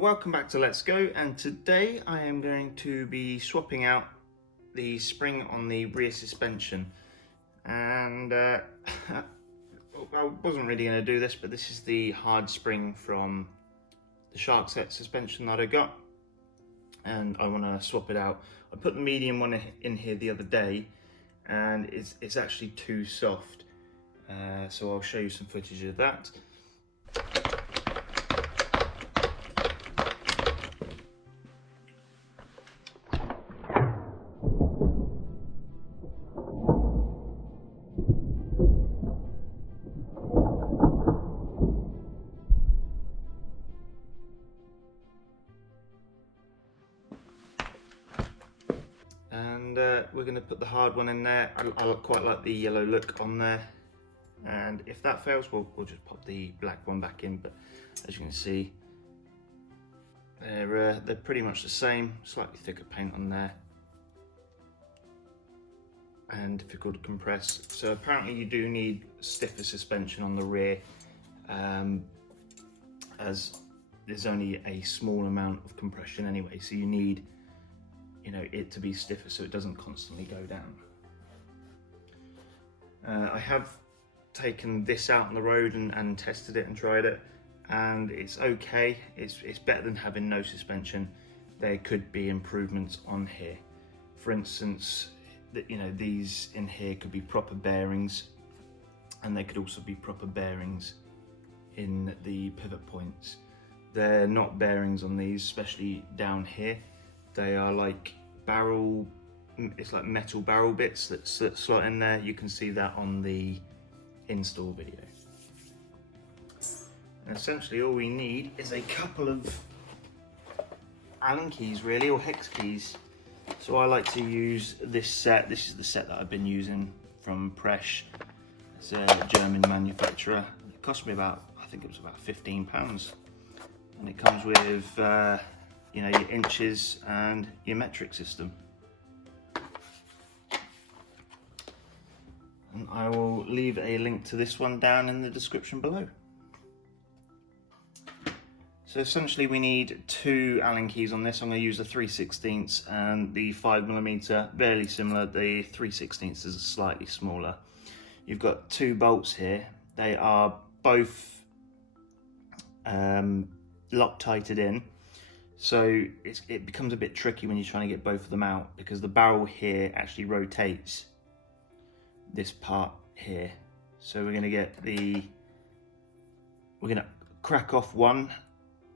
Welcome back to Let's Go, and today I am going to be swapping out the spring on the rear suspension. And I wasn't really going to do this, but this is the hard spring from the Sharkset suspension that I got, and I want to swap it out. I put the medium one in here the other day, and it's actually too soft, so I'll show you some footage of that. And we're going to put the hard one in there. I quite like the yellow look on there, and if that fails we'll just pop the black one back in. But as you can see, they're pretty much the same, slightly thicker paint on there and difficult to compress. So apparently you do need stiffer suspension on the rear, as there's only a small amount of compression anyway, so you need it to be stiffer so it doesn't constantly go down. I have taken this out on the road and tested it and tried it, and it's okay. It's better than having no suspension. There could be improvements on here. For instance, these in here could be proper bearings, and they could also be proper bearings in the pivot points. They're not bearings on these, especially down here. They are like barrel, it's like metal barrel bits that slot in there. You can see that on the install video. And essentially all we need is a couple of Allen keys really, or hex keys. So I like to use this set. This is the set that I've been using from Presh. It's a German manufacturer. It cost me about, I think it was about £15. And it comes with your inches and your metric system. And I will leave a link to this one down in the description below. So essentially we need two Allen keys on this. I'm going to use the 3/16 and the 5mm, fairly similar. The 3/16 is slightly smaller. You've got two bolts here. They are both Loctited in. So it becomes a bit tricky when you're trying to get both of them out, because the barrel here actually rotates this part here. So we're going to crack off one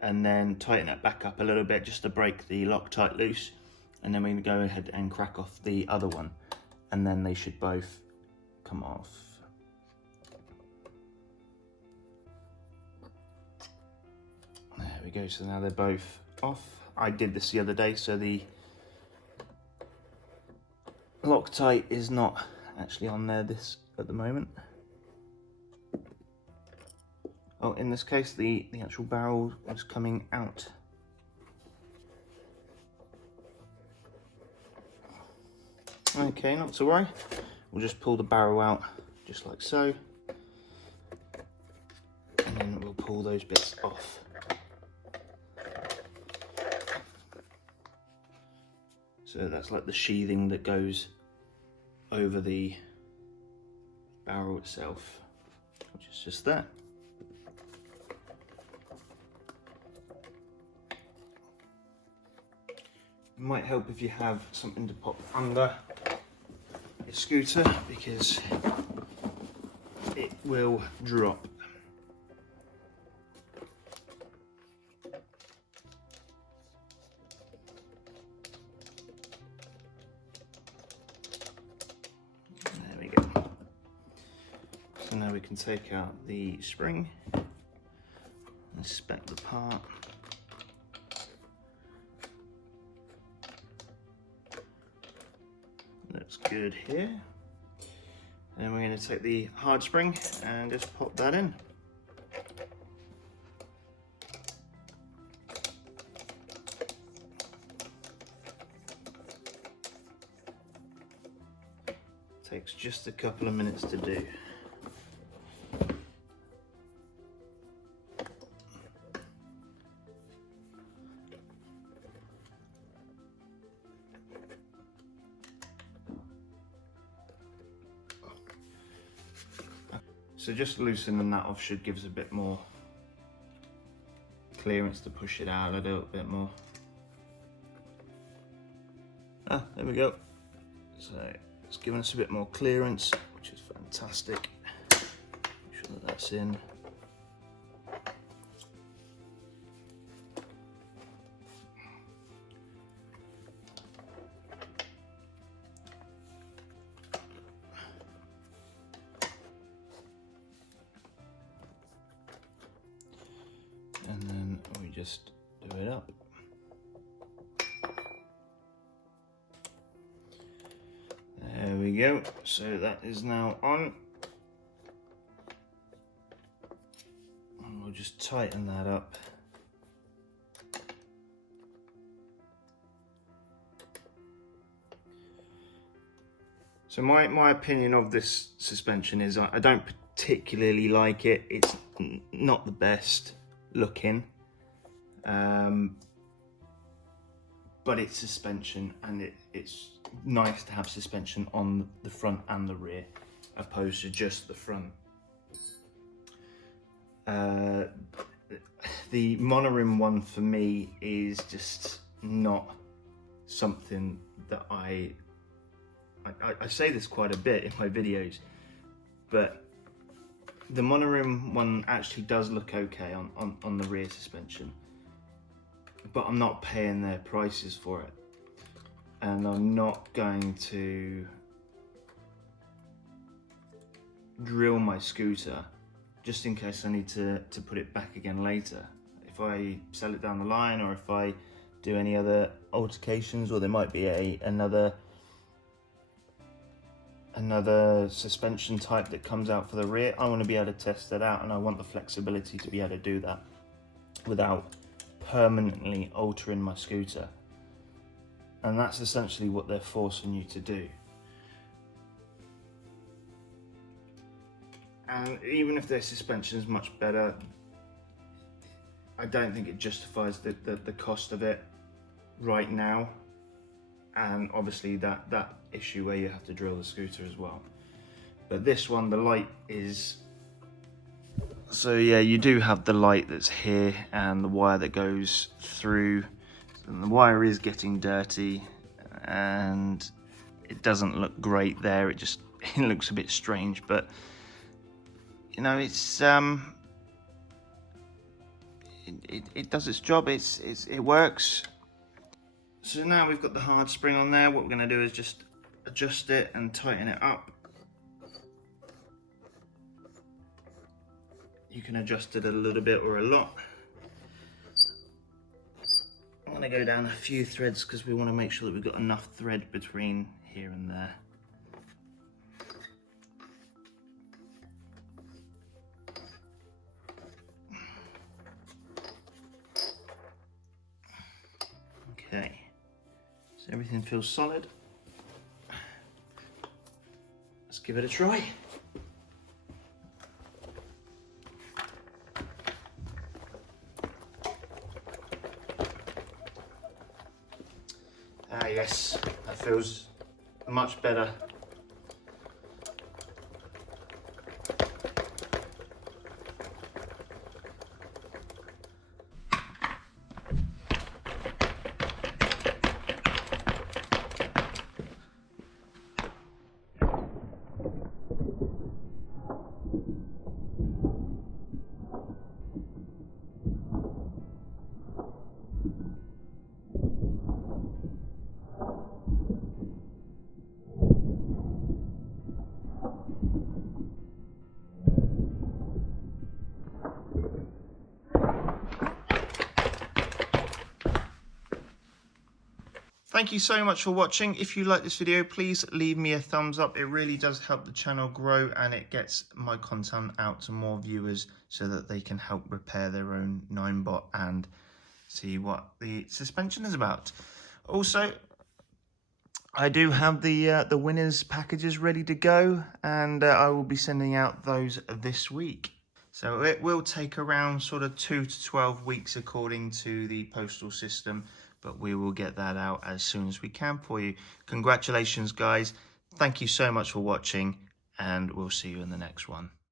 and then tighten it back up a little bit just to break the Loctite loose, and then we're going to go ahead and crack off the other one, and then they should both come off. There we go, so now they're both off. I did this the other day, so the Loctite is not actually on there at the moment. Oh, in this case the actual barrel was coming out. Okay, not to worry. We'll just pull the barrel out just like so, and then we'll pull those bits off. So that's like the sheathing that goes over the barrel itself, which is just that. It might help if you have something to pop under. the scooter because it will drop. There we go. So now we can take out the spring, inspect the part. Looks good here. And we're going to take the hard spring and just pop that in. Takes just a couple of minutes to do. So just loosening that off should give us a bit more clearance to push it out a little bit more. Ah, there we go. So it's given us a bit more clearance, which is fantastic. Make sure that that's in. And then we just do it up. There we go. So that is now on. And we'll just tighten that up. So my opinion of this suspension is I don't particularly like it. It's not the best looking, but it's suspension, and it's nice to have suspension on the front and the rear opposed to just the front. The monorim one for me is just not something that I say this quite a bit in my videos, but the monorim one actually does look okay on the rear suspension, but I'm not paying their prices for it, and I'm not going to drill my scooter just in case I need to put it back again later. If I sell it down the line, or if I do any other altercations, or there might be another suspension type that comes out for the rear, I want to be able to test that out, and I want the flexibility to be able to do that without permanently altering my scooter. And that's essentially what they're forcing you to do. And even if their suspension is much better, I don't think it justifies the cost of it right now. And obviously that issue where you have to drill the scooter as well. But this one, the light is, so yeah, you do have the light that's here and the wire that goes through, and the wire is getting dirty and it doesn't look great there. It just it looks a bit strange, but you know, it's it does its job. It works. So now we've got the hard spring on there. What we're going to do is just adjust it and tighten it up. You can adjust it a little bit or a lot. I'm going to go down a few threads because we want to make sure that we've got enough thread between here and there. Okay. So everything feels solid. Let's give it a try. Ah yes, that feels much better. Thank you so much for watching. If you like this video, please leave me a thumbs up. It really does help the channel grow, and it gets my content out to more viewers so that they can help repair their own Ninebot and see what the suspension is about. Also, I do have the winners packages ready to go, and I will be sending out those this week. So it will take around sort of 2 to 12 weeks according to the postal system, but we will get that out as soon as we can for you. Congratulations, guys. Thank you so much for watching, and we'll see you in the next one.